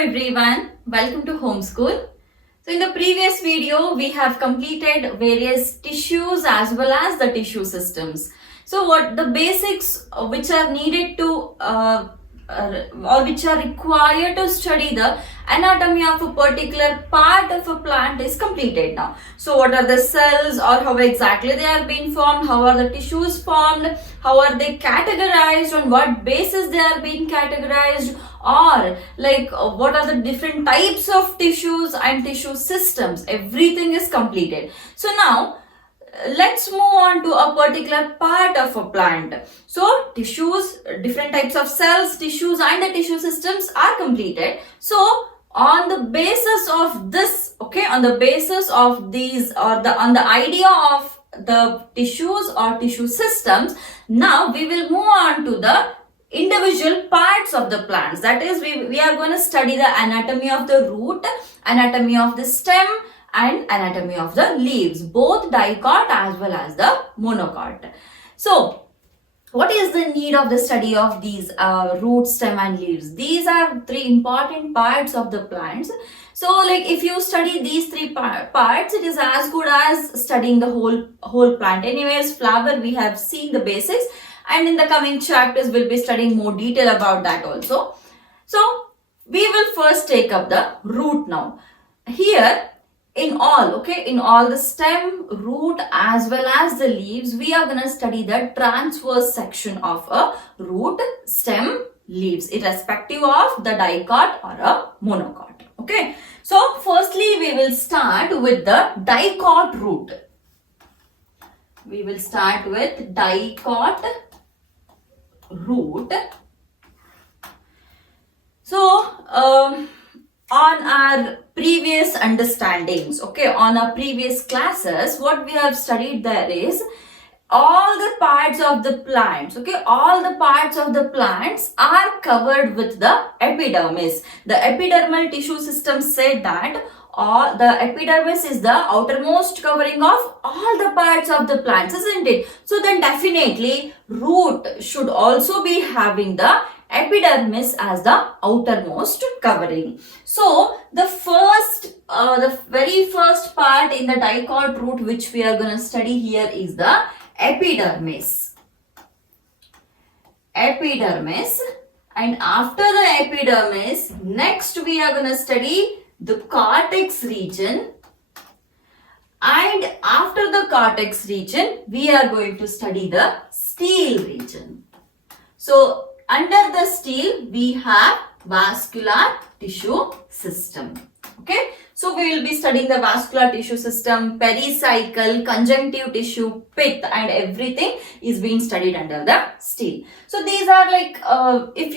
everyone, welcome to Homeschool. So in the previous video, we have completed various tissues as well as the tissue systems. So what the basics which are needed to or which are required to study the anatomy of a particular part of a plant is completed now. So what are the cells or how exactly they are being formed, how are the tissues formed, how are they categorized, on what basis they are being categorized, or like what are the different types of tissues and tissue systems. Everything is completed. So now let's move on to a particular part of a plant. So tissues, different types of cells, tissues and the tissue systems are completed. So on the basis of this, on the basis of these or on the idea of the tissues or tissue systems, now we will move on to the individual parts of the plants. That is, we are going to study the anatomy of the root, anatomy of the stem, and anatomy of the leaves, both dicot as well as the monocot. So what is the need of the study of these root, stem and leaves? These are three important parts of the plants. So like if you study these three parts, it is as good as studying the whole plant. Anyways, flower we have seen the basics, and in the coming chapters we'll be studying more detail about that also. So we will first take up the root now. Here in all the stem, root as well as the leaves, we are going to study the transverse section of a root, stem, leaves, irrespective of the dicot or a monocot. Okay, so firstly we will start with the dicot root. We will start with dicot root. So on our previous understandings, on our previous classes, what we have studied there is all the parts of the plants, all the parts of the plants are covered with the epidermis. The epidermal tissue system said that the epidermis is the outermost covering of all the parts of the plants, isn't it? So then definitely root should also be having the epidermis as the outermost covering. So the very first part in the dicot root which we are going to study here is the epidermis. Epidermis, and after the epidermis, next we are going to study the cortex region, and after the cortex region we are going to study the stele region. So under the stele, we have vascular tissue system. Okay, so we will be studying the vascular tissue system, pericycle, conjunctive tissue, pith, and everything is being studied under the stele. So these are like if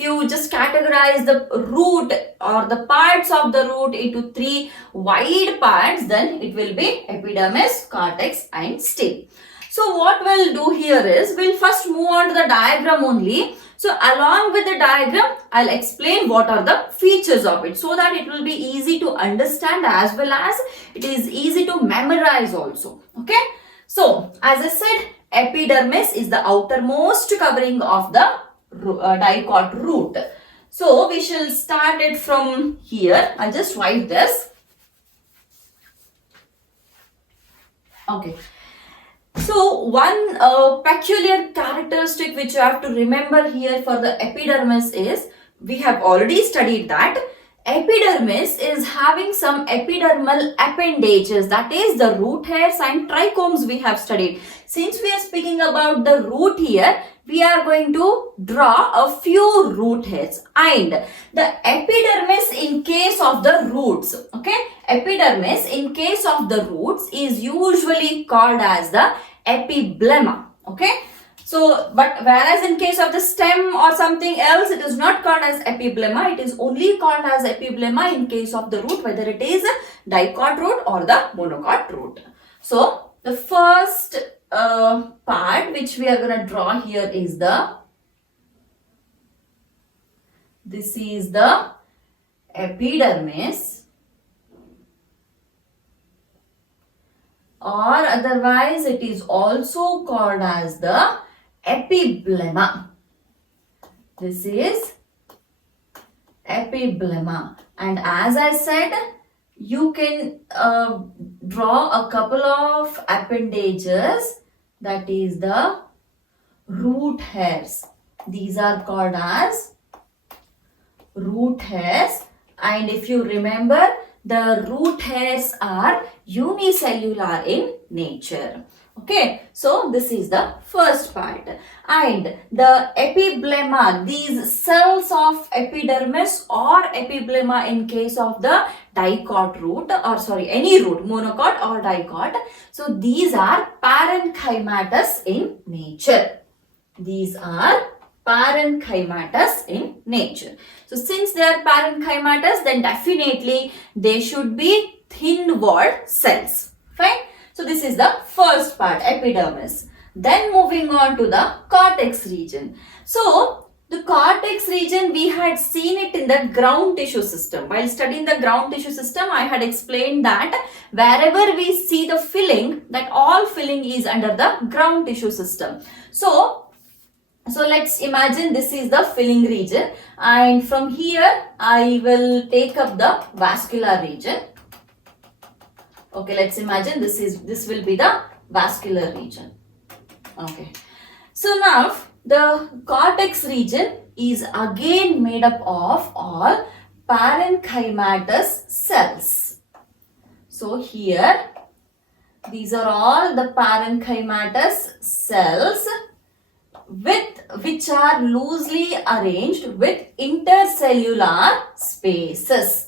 you just categorize the root or the parts of the root into three wide parts, then it will be epidermis, cortex, and stele. So what we'll do here is we'll first move on to the diagram only. So along with the diagram, I'll explain what are the features of it so that it will be easy to understand as well as it is easy to memorize also. Okay. So as I said, epidermis is the outermost covering of the dicot root. So we shall start it from here. I'll just write this. Okay. So one peculiar characteristic which you have to remember here for the epidermis is, we have already studied that epidermis is having some epidermal appendages, that is the root hairs and trichomes we have studied. Since we are speaking about the root here, we are going to draw a few root hairs, and the epidermis in case of the roots, epidermis in case of the roots is usually called as the epiblema. So, but whereas in case of the stem or something else, it is not called as epiblema. It is only called as epiblema in case of the root, whether it is a dicot root or the monocot root. So, the first part which we are going to draw here is this is the epidermis, or otherwise it is also called as the epiblema. This is Epiblemma. And as I said, you can draw a couple of appendages, that is the root hairs. These are called as root hairs, and if you remember, the root hairs are unicellular in nature. Okay, so this is the first part. And the epiblemma, these cells of epidermis or epiblemma in case of the dicot root, or sorry, any root, monocot or dicot. So these are parenchymatous in nature. These are parenchymatous in nature. So since they are parenchymatous, then definitely they should be thin walled cells. Fine. So this is the first part, epidermis. Then moving on to the cortex region. So the cortex region, we had seen it in the ground tissue system. While studying the ground tissue system, I had explained that wherever we see the filling, that all filling is under the ground tissue system. So let's imagine this is the filling region, and from here I will take up the vascular region. Okay, let's imagine this will be the vascular region. Okay, so now the cortex region is again made up of all parenchymatous cells. So here these are all the parenchymatous cells which are loosely arranged with intercellular spaces.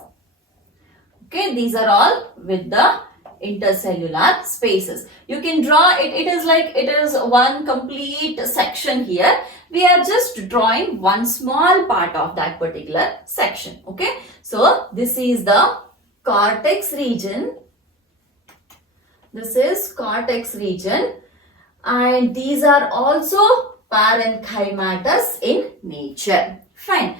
Okay, these are all with the intercellular spaces. You can draw it, it is one complete section here. We are just drawing one small part of that particular section. Okay, so this is the cortex region. This is cortex region, and these are also parenchymatous in nature. Fine.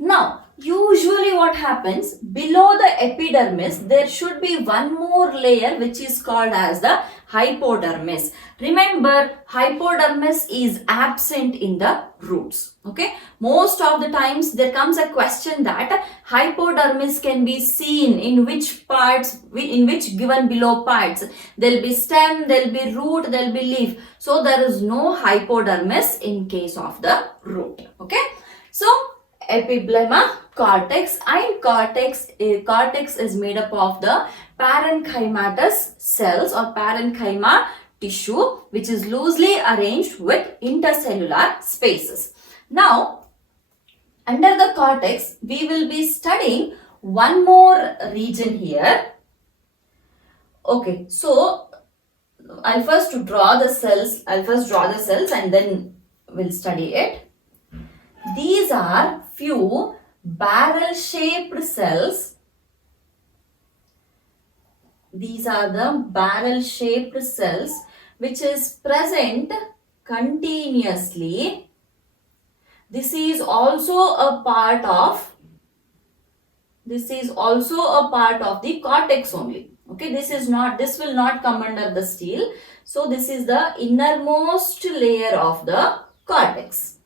Now, usually what happens, below the epidermis, there should be one more layer which is called as the hypodermis. Remember, hypodermis is absent in the roots. Okay. Most of the times there comes a question that hypodermis can be seen in which parts, in which given below parts. There will be stem, there will be root, there will be leaf. So there is no hypodermis in case of the root. Okay. So epiblemma, cortex, and cortex is made up of the parenchymatous cells or parenchyma tissue which is loosely arranged with intercellular spaces. Now, under the cortex, we will be studying one more region here. Okay, so I'll first draw the cells and then we'll study it. These are few barrel-shaped cells. These are the barrel-shaped cells which is present continuously. This is also a part of the cortex only. Okay, this will not come under the stele. So this is the innermost layer of the cortex.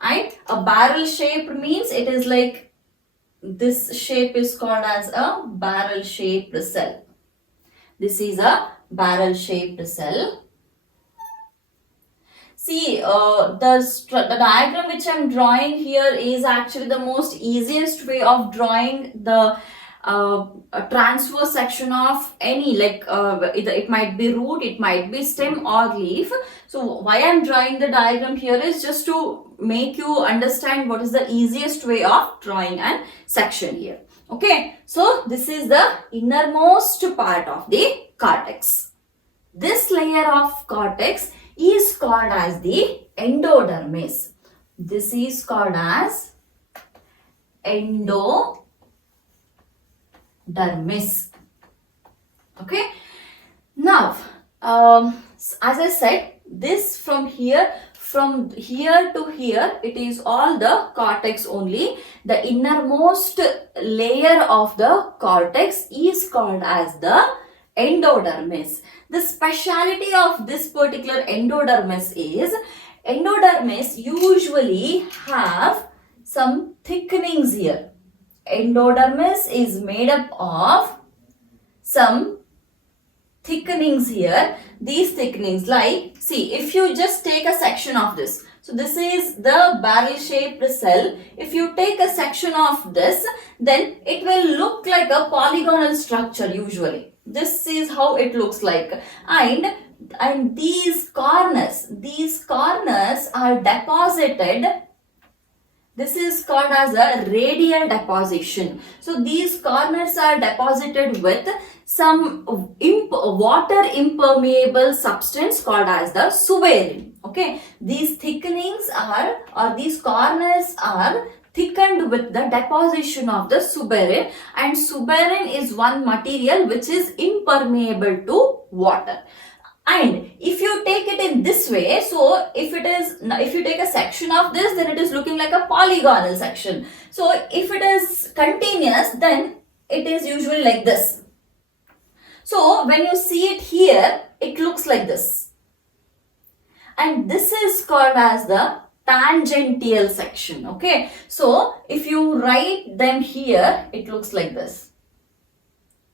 And a barrel shaped means it is like this shape is called as a barrel shaped cell. This is a barrel shaped cell. See, the diagram which I am drawing here is actually the most easiest way of drawing the a transverse section of any, it might be root, it might be stem or leaf. So why I am drawing the diagram here is just to make you understand what is the easiest way of drawing a section here. Okay, so this is the innermost part of the cortex. This layer of cortex is called as the endodermis. This is called as endodermis. Okay. Now, as I said, this from here to here, it is all the cortex only. The innermost layer of the cortex is called as the endodermis. The speciality of this particular endodermis is, endodermis usually have some thickenings here. Endodermis is made up of some thickenings here. These thickenings, like, see, if you just take a section of this. So this is the barrel shaped cell. If you take a section of this, then it will look like a polygonal structure usually. This is how it looks like. And these corners are deposited. This is called as a radial deposition. So these corners are deposited with some water impermeable substance called as the suberin. Okay, these thickenings are, or these corners are thickened with the deposition of the suberin, and suberin is one material which is impermeable to water. And if you take it in this way, so if you take a section of this, then it is looking like a polygonal section. So if it is continuous, then it is usually like this. So when you see it here, it looks like this. And this is called as the tangential section. Okay, so if you write them here, it looks like this.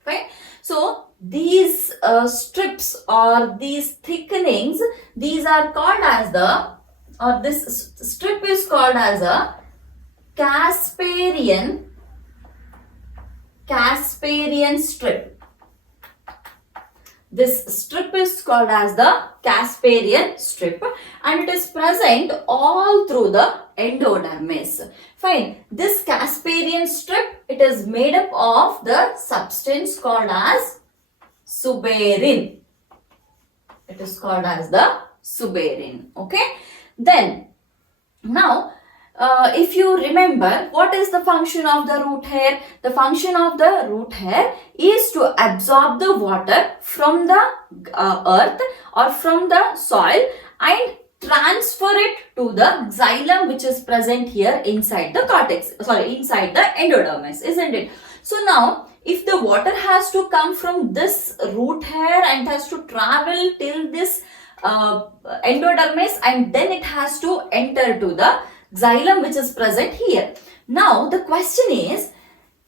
Right? So these strips or these thickenings, these are called as the, or this strip is called as a casparian strip. This strip is called as the casparian strip, and it is present all through the endodermis. Fine. This casparian strip, it is made up of the substance called as suberin. It is called as the suberin. Okay. Then, now, if you remember, what is the function of the root hair? The function of the root hair is to absorb the water from the earth or from the soil and transfer it to the xylem, which is present here inside the cortex, inside the endodermis, isn't it? So now, if the water has to come from this root hair and has to travel till this endodermis, and then it has to enter to the xylem, which is present here. Now the question is,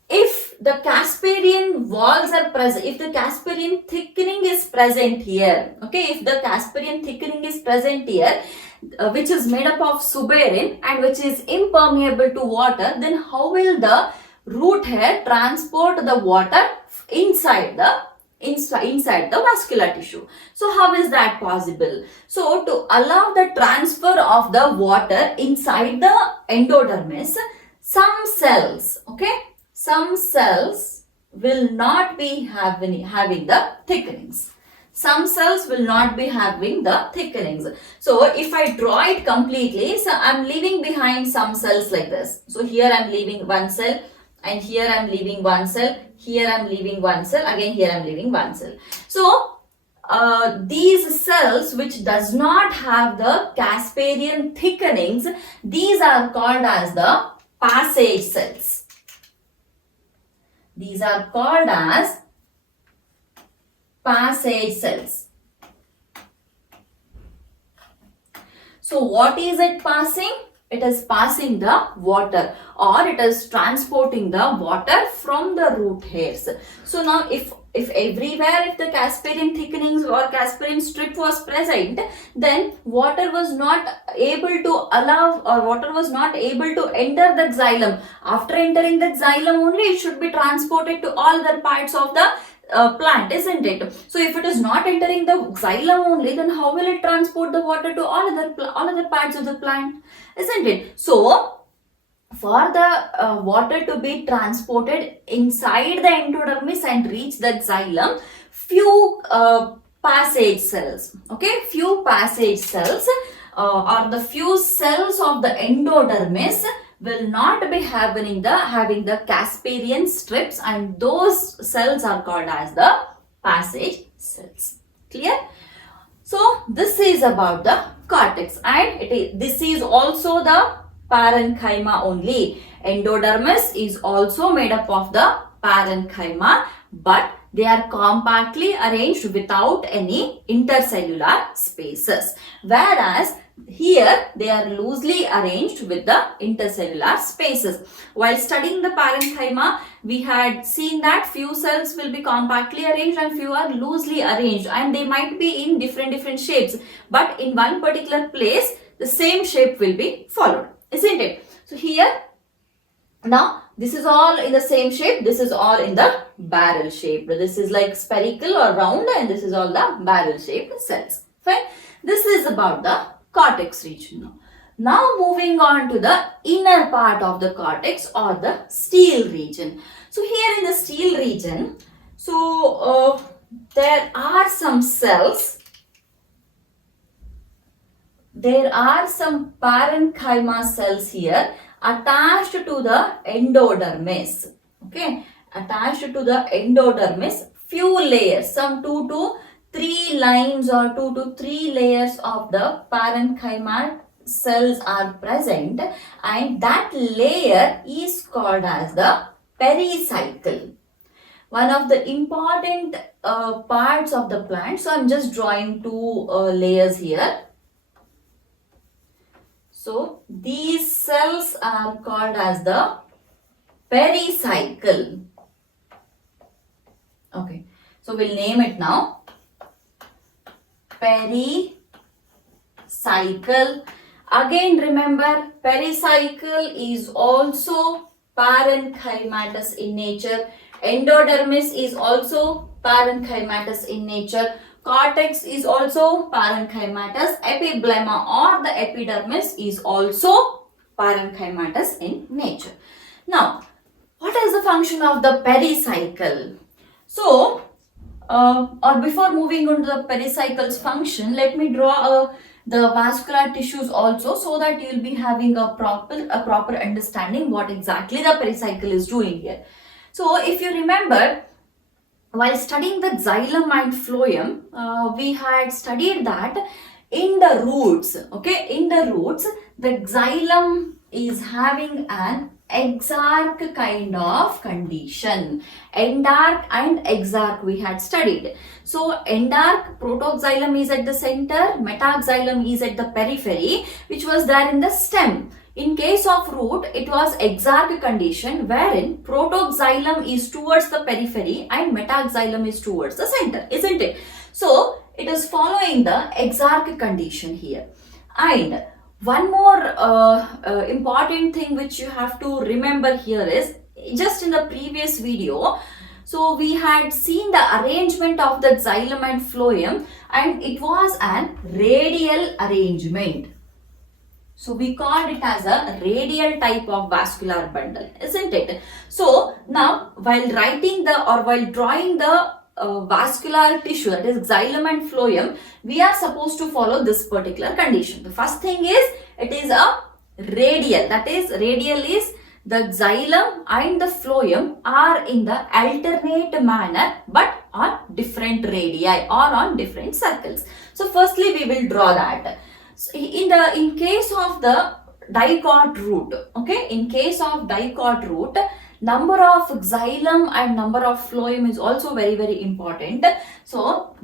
if the casparian walls are present, if the casparian thickening is present here, okay, if the casparian thickening is present here, which is made up of suberin and which is impermeable to water, then how will the root hair transport the water inside the vascular tissue? So how is that possible? So to allow the transfer of the water inside the endodermis, some cells will not be having the thickenings. Some cells will not be having the thickenings. So if I draw it completely, so I am leaving behind some cells like this. So here I am leaving one cell, and here I am leaving one cell, here I am leaving one cell, again here I am leaving one cell. So these cells which does not have the casparian thickenings, these are called as the passage cells. These are called as passage cells. So what is it passing? It is passing the water, or it is transporting the water from the root hairs. So now if everywhere, if the casparian thickenings or casparian strip was present, then water was not able to allow, or water was not able to enter the xylem. After entering the xylem only, it should be transported to all other parts of the plant, isn't it? So if it is not entering the xylem only, then how will it transport the water to all other parts of the plant, isn't it? So for the water to be transported inside the endodermis and reach the xylem, few passage cells, okay, few passage cells or the few cells of the endodermis will not be having the casparian strips, and those cells are called as the passage cells. Clear? So this is about the cortex, and this is also the parenchyma only. Endodermis is also made up of the parenchyma, but they are compactly arranged without any intercellular spaces. Whereas here here they are loosely arranged with the intercellular spaces. While studying the parenchyma, we had seen that few cells will be compactly arranged and few are loosely arranged, and they might be in different shapes, but in one particular place the same shape will be followed, isn't it? So here now this is all in the same shape, this is all in the barrel shape. This is like spherical or round, and this is all the barrel shaped cells. Fine. This is about the cortex region. Now moving on to the inner part of the cortex or the stele region. So here in the stele region, so there are some cells. There are some parenchyma cells here attached to the endodermis. Okay, attached to the endodermis, few layers, some 2 to 3 lines or 2 to 3 layers of the parenchyma cells are present, and that layer is called as the pericycle. One of the important parts of the plant. So I'm just drawing 2 layers here. So these cells are called as the pericycle. Okay, so we'll name it now. Pericycle. Again remember, pericycle is also parenchymatous in nature. Endodermis is also parenchymatous in nature. Cortex is also parenchymatous. Epiblemma or the epidermis is also parenchymatous in nature. Now, what is the function of the pericycle? So, or before moving on to the pericycle's function, let me draw the vascular tissues also, so that you will be having a proper understanding what exactly the pericycle is doing here. So, if you remember, while studying the xylem and phloem, we had studied that in the roots, okay, in the roots, the xylem is having an exarch kind of condition. Endarch and exarch we had studied. So endarch, protoxylem is at the center, metaxylem is at the periphery, which was there in the stem. In case of root, it was exarch condition, wherein protoxylem is towards the periphery and metaxylem is towards the center, isn't it? So it is following the exarch condition here. And one more important thing which you have to remember here is, just in the previous video, so we had seen the arrangement of the xylem and phloem, and it was an radial arrangement. So we called it as a radial type of vascular bundle, isn't it? So now while writing the or while drawing the vascular tissue, that is xylem and phloem, we are supposed to follow this particular condition. The first thing is, it is a radial, that is radial is the xylem and the phloem are in the alternate manner but on different radii or on different circles. So firstly we will draw that. So in case of the Dicot root, okay, in case of Dicot root, number of xylem and number of phloem is also very important. So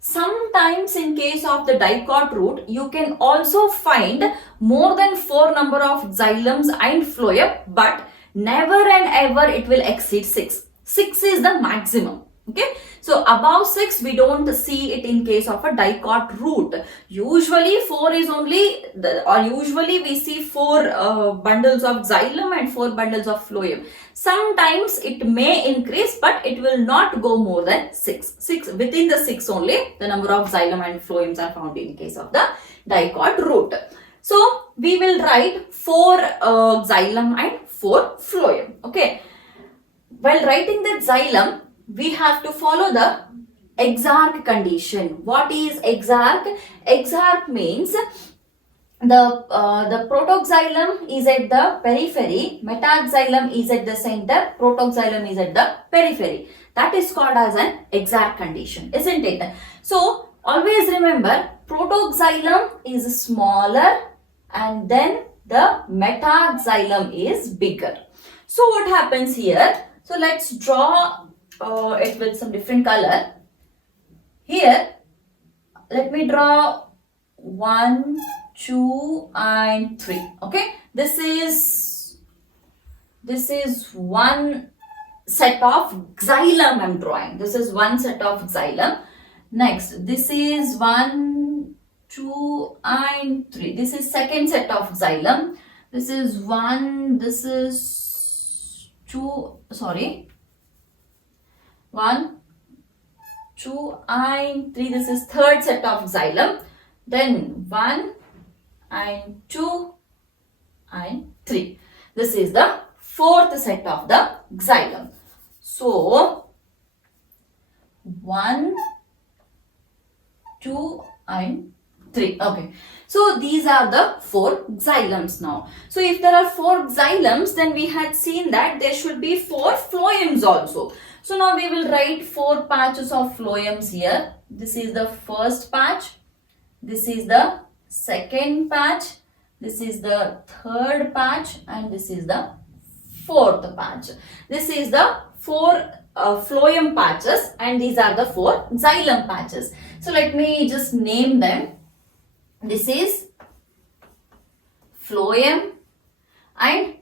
sometimes in case of the Dicot root, you can also find more than 4 number of xylems and phloem, but never and ever it will exceed 6. 6 is the maximum. Okay, so above 6 we don't see it in case of a Dicot root. Usually 4 is only usually we see 4 bundles of xylem and 4 bundles of phloem. Sometimes it may increase, but it will not go more than 6. Within the 6 only the number of xylem and phloems are found in case of the Dicot root. So we will write 4 xylem and 4 phloem. Okay, while writing the xylem, we have to follow the exarch condition. What is exarch? Exarch means the protoxylem is at the periphery, metaxylem is at the center, protoxylem is at the periphery. That is called as an exarch condition, isn't it? So always remember, protoxylem is smaller and then the metaxylem is bigger. So what happens here? So let's draw it with some different color. Here, let me draw 1, 2 and 3. Okay, this is one set of xylem I'm drawing. This is one set of xylem. Next, this is 1, 2 and 3. This is second set of xylem. This is 1, this is 2, sorry, 1, 2 and 3. This is third set of xylem. Then 1 and 2 and 3. This is the fourth set of the xylem. So 1, 2 and 3. Okay. So these are the 4 xylems now. So if there are 4 xylems, then we had seen that there should be 4 phloems also. So now we will write 4 patches of phloems here. This is the first patch. This is the second patch. This is the third patch. And this is the fourth patch. This is the 4 phloem patches, and these are the 4 xylem patches. So let me just name them. This is phloem and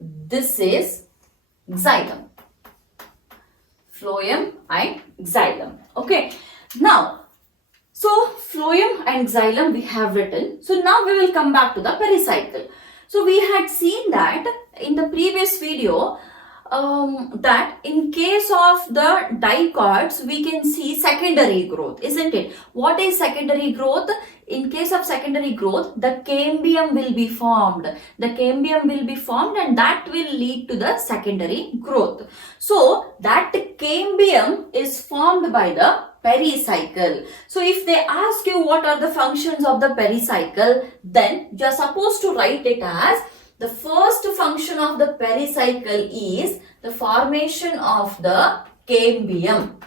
this is xylem. Phloem and xylem. Okay. Now, so phloem and xylem we have written. So now we will come back to the pericycle. So we had seen that in the previous video that in case of the dicots we can see secondary growth, isn't it? What is secondary growth? In case of secondary growth, the cambium will be formed. The cambium will be formed and that will lead to the secondary growth. So that cambium is formed by the pericycle. So if they ask you what are the functions of the pericycle, then you are supposed to write it as the first function of the pericycle is the formation of the cambium.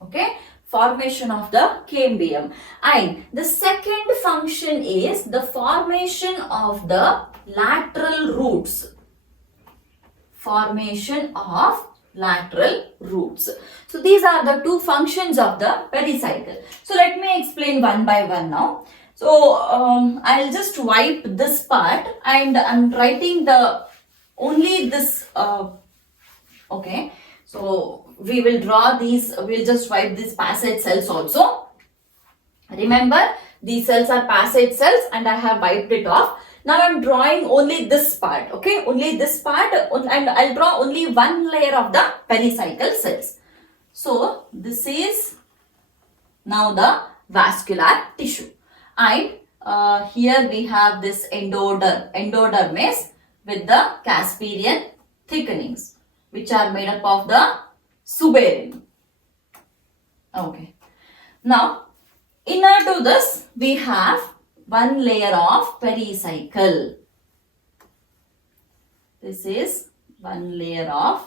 Okay, formation of the cambium. And the second function is the formation of the lateral roots. Formation of lateral roots. So these are the 2 functions of the pericycle. So let me explain one by one now. So I'll just wipe this part and I'm writing the only this. Okay, so we will draw these. We'll just wipe these passage cells also. Remember, these cells are passage cells and I have wiped it off. Now I'm drawing only this part. Okay, only this part, and I'll draw only one layer of the pericycle cells. So this is now the vascular tissue. And here we have this endodermis with the casparian thickenings, which are made up of the suberin. Okay. Now, inner to this, we have one layer of pericycle. This is one layer of.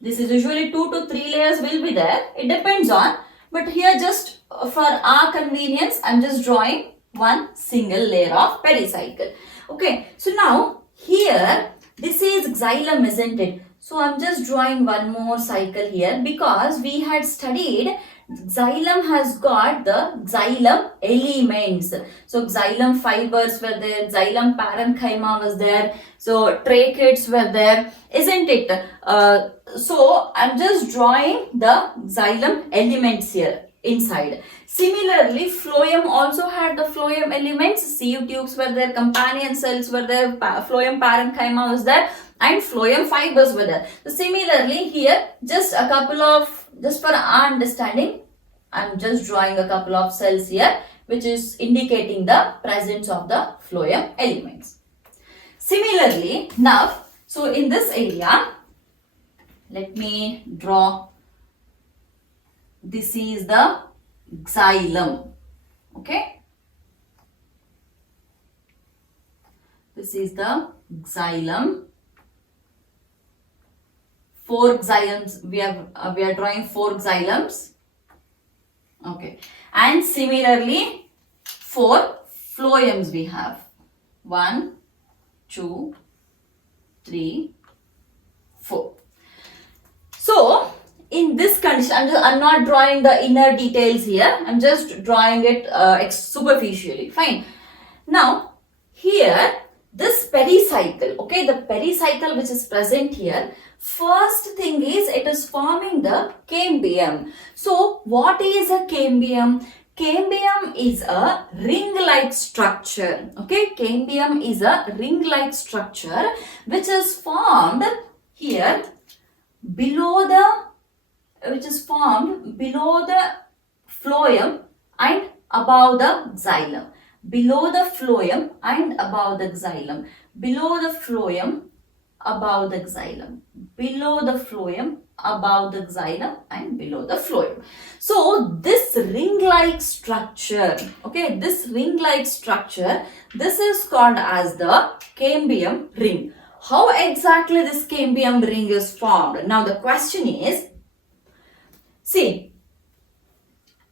This is usually 2 to 3 layers will be there. It depends on. But here just for our convenience, I'm just drawing one single layer of pericycle. Okay, so now here, this is xylem, isn't it? So I'm just drawing one more cycle here because we had studied xylem has got the xylem elements. So xylem fibers were there, xylem parenchyma was there, so tracheids were there, isn't it? So I'm just drawing the xylem elements here inside. Similarly, phloem also had the phloem elements. Sieve tubes were there, companion cells were there, phloem parenchyma was there, and phloem fibers were there. So similarly here, just for our understanding, I'm just drawing a couple of cells here, which is indicating the presence of the phloem elements. Similarly, now, so in this area, let me draw. This is the xylem. Okay. This is the xylem. 4 xylems. We are drawing 4 xylems. Okay. And similarly, 4 phloems we have. 1, 2, 3, 4. So in this condition, I'm not drawing the inner details here. I'm just drawing it superficially. Fine. Now here, this pericycle, okay, the pericycle which is present here, first thing is it is forming the cambium. So what is a cambium? Cambium is a ring-like structure, okay, cambium is a ring-like structure which is formed here below the, phloem and above the xylem. Below the phloem and above the xylem. Below the phloem, above the xylem. Below the phloem, above the xylem, and below the phloem. So this ring-like structure, okay, this ring-like structure, this is called as the cambium ring. How exactly this cambium ring is formed? Now the question is, see,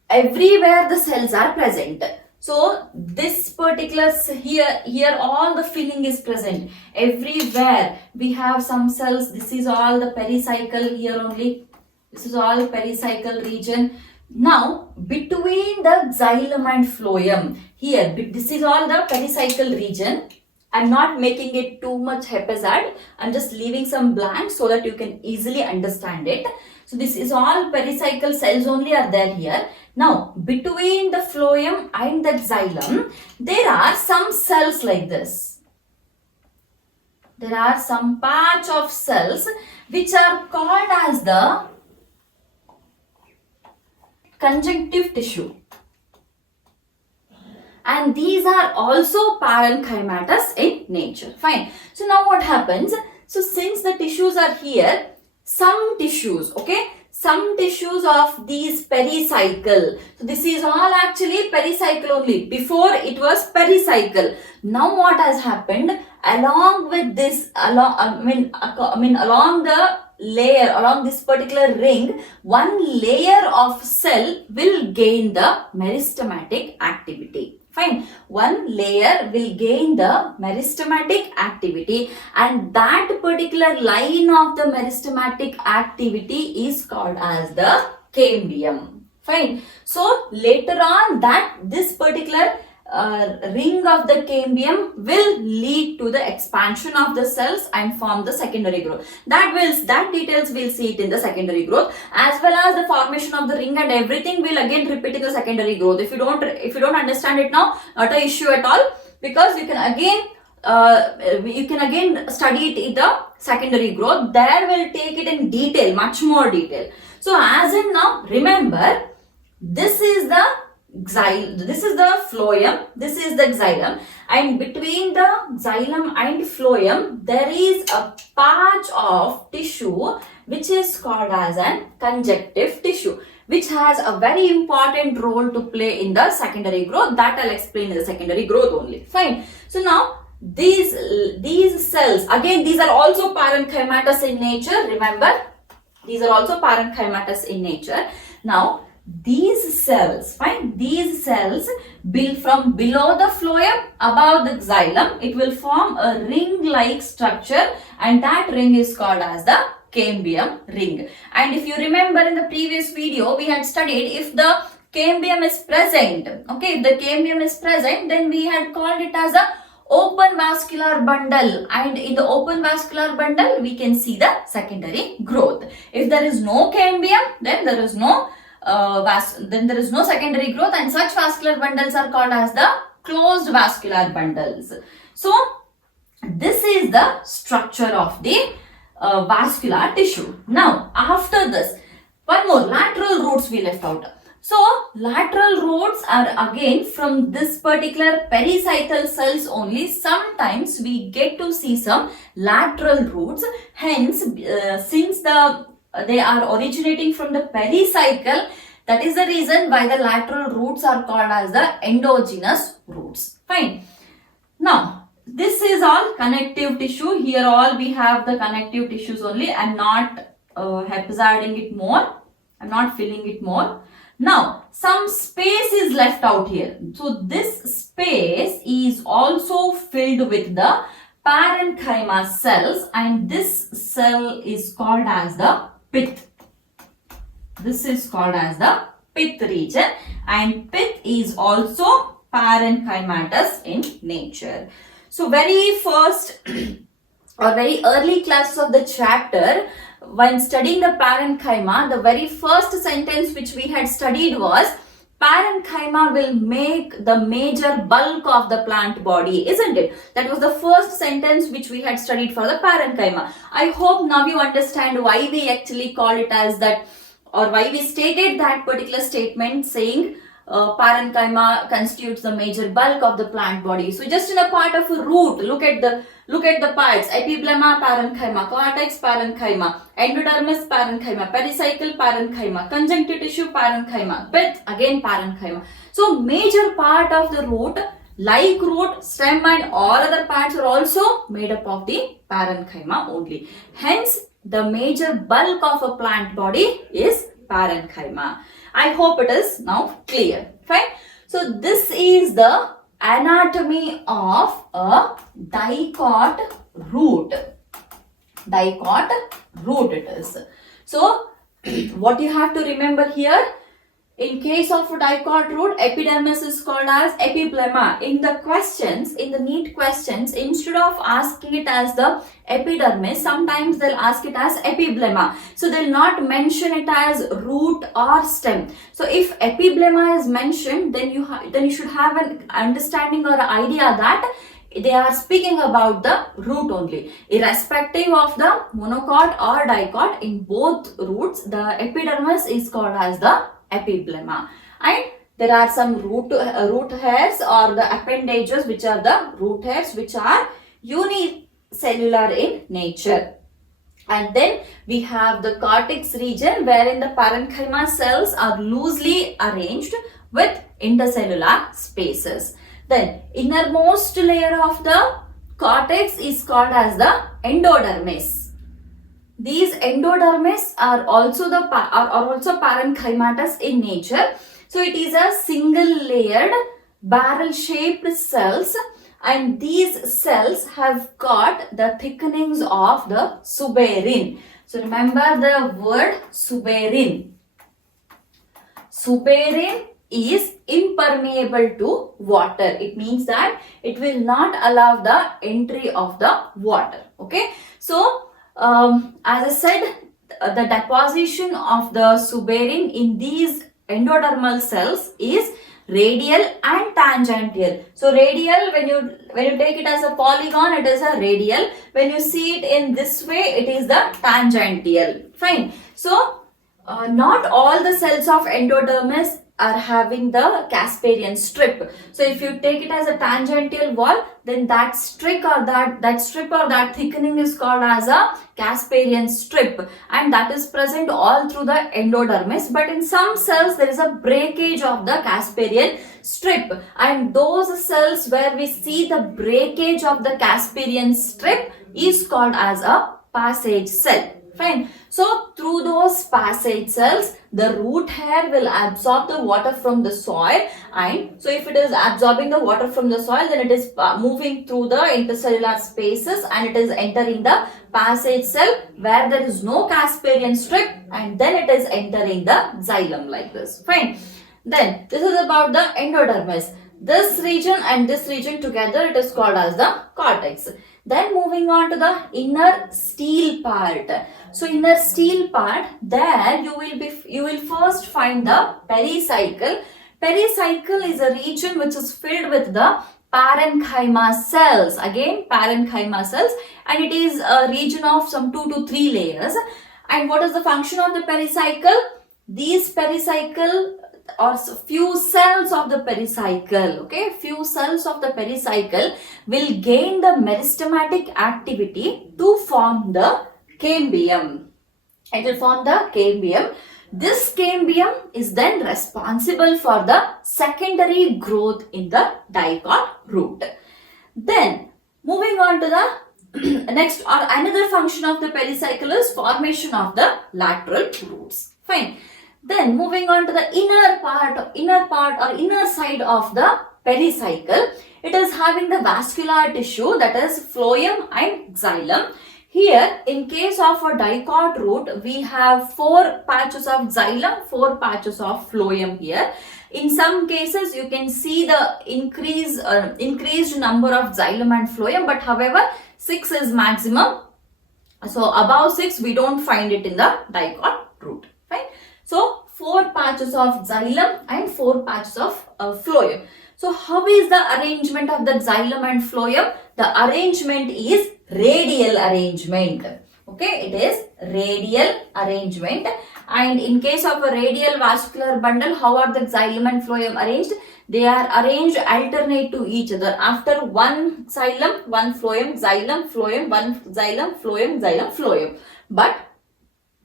everywhere the cells are present. So this particular here all the filling is present. Everywhere we have some cells. This is all the pericycle here only. This is all pericycle region. Now between the xylem and phloem, here this is all the pericycle region. I'm not making it too much haphazard. I'm just leaving some blank so that you can easily understand it. So this is all pericycle cells only are there here. Now between the phloem and the xylem, there are some cells like this. There are some patch of cells which are called as the conjunctive tissue. And these are also parenchymatous in nature. Fine. So now what happens? So since the tissues are here, some tissues, okay, some tissues of these pericycle. So this is all actually pericycle only. Before it was pericycle. Now what has happened? Along with this, along the layer, along this particular ring, one layer of cell will gain the meristematic activity. Fine. One layer will gain the meristematic activity, and that particular line of the meristematic activity is called as the cambium. Fine. So later on that this particular ring of the cambium will lead to the expansion of the cells and form the secondary growth. That details we'll see it in the secondary growth, as well as the formation of the ring and everything will again repeat in the secondary growth. If you don't understand it now, not an issue at all, because you can again study it in the secondary growth. There will take it in detail, much more detail. So as in now, remember, this is the this is the phloem, this is the xylem, and between the xylem and phloem there is a patch of tissue which is called as an conjunctive tissue, which has a very important role to play in the secondary growth. That I'll explain in the secondary growth only. Fine. So now these cells, again these are also parenchymatous in nature. Remember, these are also parenchymatous in nature. Now these cells, fine, these cells build from below the phloem, above the xylem, it will form a ring-like structure, and that ring is called as the cambium ring. And if you remember in the previous video, we had studied if the cambium is present, okay, if the cambium is present, then we had called it as a open vascular bundle, and in the open vascular bundle, we can see the secondary growth. If there is no cambium, then there is no secondary growth, and such vascular bundles are called as the closed vascular bundles. So this is the structure of the vascular tissue. Now after this, one more, lateral roots we left out. So lateral roots are again from this particular pericycle cells only. Sometimes we get to see some lateral roots. Hence, since they are originating from the pericycle, that is the reason why the lateral roots are called as the endogenous roots. Fine. Now, this is all connective tissue. Here all we have the connective tissues only. I am not haphazarding it more. I am not filling it more. Now, some space is left out here. So, this space is also filled with the parenchyma cells, and this cell is called as the pith. This is called as the pith region, and pith is also parenchymatous in nature. So very first or very early classes of the chapter, when studying the parenchyma, the very first sentence which we had studied was parenchyma will make the major bulk of the plant body, isn't it? That was the first sentence which we had studied for the parenchyma. I hope now you understand why we actually call it as that, or why we stated that particular statement saying parenchyma constitutes the major bulk of the plant body. So just in a part of a root, look at the parts: epiblema, parenchyma; cortex, parenchyma; endodermis, parenchyma; pericycle, parenchyma; conjunctive tissue, parenchyma; pith, again parenchyma. So major part of the root, like root, stem and all other parts are also made up of the parenchyma only. Hence the major bulk of a plant body is parenchyma. I hope it is now clear. Fine. So this is the anatomy of a dicot root. Dicot root it is. So what you have to remember here, in case of a dicot root, epidermis is called as epiblema. In the questions, in the NEET questions, instead of asking it as the epidermis, sometimes they'll ask it as epiblema. So they'll not mention it as root or stem. So if epiblema is mentioned, then you should have an understanding or idea that they are speaking about the root only. Irrespective of the monocot or dicot, in both roots, the epidermis is called as the epiblema. And there are some root hairs or the appendages which are the root hairs, which are unicellular in nature. And then we have the cortex region, wherein the parenchyma cells are loosely arranged with intercellular spaces. Then innermost layer of the cortex is called as the endodermis. These endodermis are also parenchymatous in nature. So it is a single layered barrel shaped cells, and these cells have got the thickenings of the suberin. So remember the word suberin. Suberin is impermeable to water. It means that it will not allow the entry of the water. Okay. So as I said, the deposition of the suberin in these endodermal cells is radial and tangential. So radial, when you take it as a polygon, it is a radial. When you see it in this way, it is the tangential. Fine. So not all the cells of endodermis are having the casparian strip. So if you take it as a tangential wall, then that strip or that thickening is called as a casparian strip, and that is present all through the endodermis. But in some cells there is a breakage of the casparian strip, and those cells where we see the breakage of the casparian strip is called as a passage cell. Fine. So through those passage cells, the root hair will absorb the water from the soil, and so if it is absorbing the water from the soil, then it is moving through the intercellular spaces and it is entering the passage cell where there is no casparian strip, and then it is entering the xylem like this. Fine. Then this is about the endodermis. This region and this region together, it is called as the cortex. Then moving on to the inner steel part. So inner steel part, there you will first find the pericycle. Pericycle is a region which is filled with the parenchyma cells. Again, parenchyma cells, and it is a region of some 2 to 3 layers. And what is the function of the pericycle? These pericycle, or few cells of the pericycle, okay, few cells of the pericycle will gain the meristematic activity to form the cambium. It will form the cambium. This cambium is then responsible for the secondary growth in the dicot root. Then moving on to the next, or another function of the pericycle is formation of the lateral roots. Fine. Then moving on to the inner part or inner side of the pericycle. It is having the vascular tissue, that is phloem and xylem. Here, in case of a dicot root, we have 4 patches of xylem, 4 patches of phloem here. In some cases, you can see the increased number of xylem and phloem, but however, 6 is maximum. So above 6, we don't find it in the dicot root. Fine. So 4 patches of xylem and 4 patches of phloem. So how is the arrangement of the xylem and phloem? The arrangement is radial arrangement. Okay, it is radial arrangement. And in case of a radial vascular bundle, how are the xylem and phloem arranged? They are arranged alternate to each other. After one xylem, one phloem, xylem, phloem, one xylem, phloem, xylem, phloem. But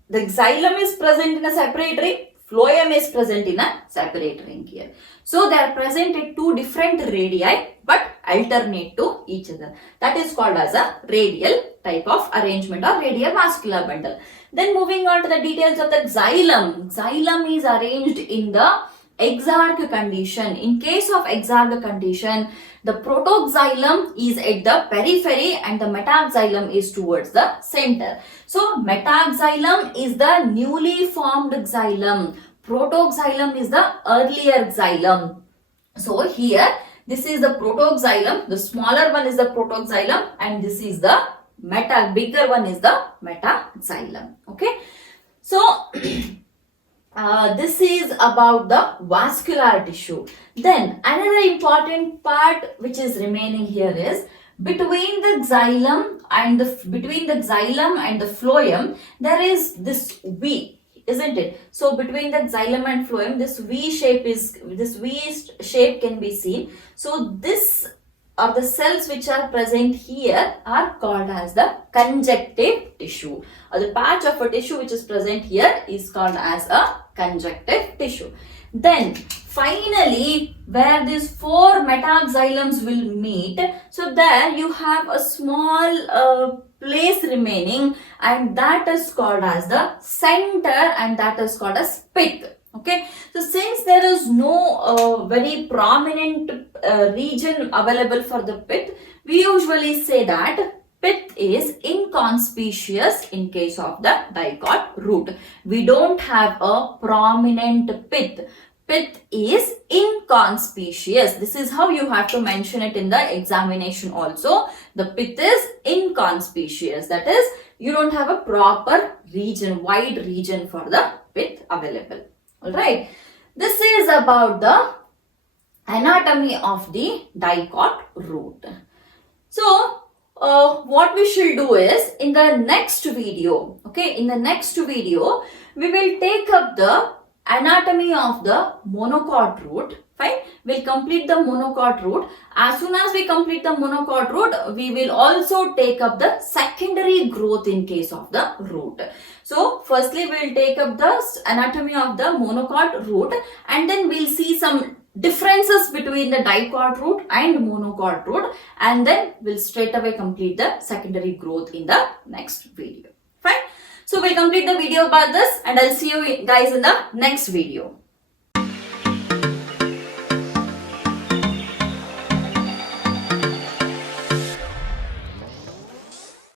the xylem is present in a separate ring, phloem is present in a separate ring here. So they are present at 2 different radii but alternate to each other. That is called as a radial type of arrangement or radial vascular bundle. Then moving on to the details of the xylem. Xylem is arranged in the exarch condition. In case of exarch condition, the protoxylem is at the periphery and the metaxylem is towards the center. So metaxylem is the newly formed xylem. Protoxylem is the earlier xylem. So here, this is the protoxylem, the smaller one is the protoxylem, and this is the bigger one is the metaxylem. Okay. So this is about the vascular tissue. Then another important part which is remaining here is between the xylem and the phloem, there is this V, isn't it? So between the xylem and phloem, this V shape can be seen. So this or the cells which are present here are called as the conjunctive tissue, or the patch of a tissue which is present here is called as a conjunctive tissue. Then finally, where these 4 metaxylems will meet, so there you have a small place remaining, and that is called as the center, and that is called as pith. Okay, so since there is no very prominent region available for the pith, we usually say that pith is inconspicuous in case of the dicot root. We don't have a prominent pith. Pith is inconspicuous. This is how you have to mention it in the examination also. The pith is inconspicuous. That is, you don't have a proper region, wide region for the pith available. Alright. This is about the anatomy of the dicot root. So, what we shall do is, in the next video, okay, in the next video, we will take up the anatomy of the monocot root. Fine, we'll complete the monocot root. As soon as we complete the monocot root, we will also take up the secondary growth in case of the root. So, firstly, we'll take up the anatomy of the monocot root, and then we'll see some differences between the dicot root and monocot root, and then we'll straight away complete the secondary growth in the next video. Fine. So we'll complete the video about this, and I'll see you guys in the next video.